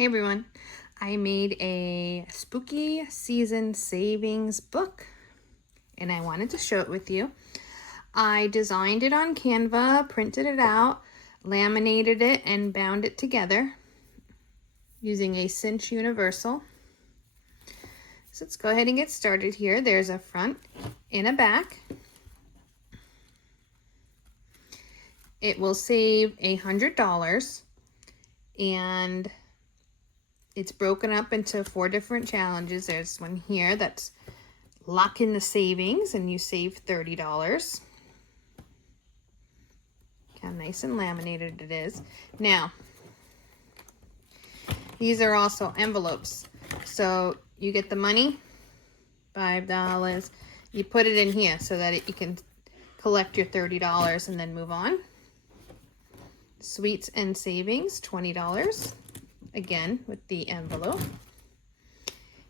Hey everyone, I made a spooky season savings book and I wanted to show it with you. I designed it on Canva, printed it out, laminated it, and bound it together using a cinch universal. So let's go ahead and get started here. There's a front and a back. It will save $100 and it's broken up into 4 different challenges. There's one here that's lock in the savings and you save $30. How nice and laminated it is. Now, these are also envelopes. So you get the money, $5. You put it in here so that you can collect your $30 and then move on. Sweets and savings, $20. Again, with the envelope.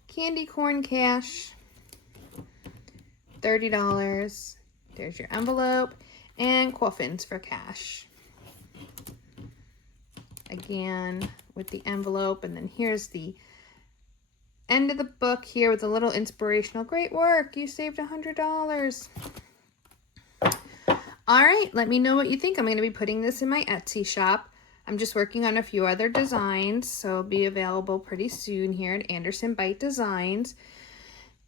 Candy corn cash, $30. There's your envelope. And coffins for cash. Again, with the envelope. And then here's the end of the book here with a little inspirational. Great work. You saved $100. All right, let me know what you think. I'm going to be putting this in my Etsy shop. I'm just working on a few other designs, so it'll be available pretty soon here at Anderson Bite Designs.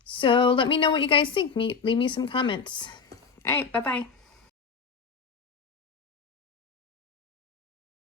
So let me know what you guys think. Leave me some comments. All right, bye-bye.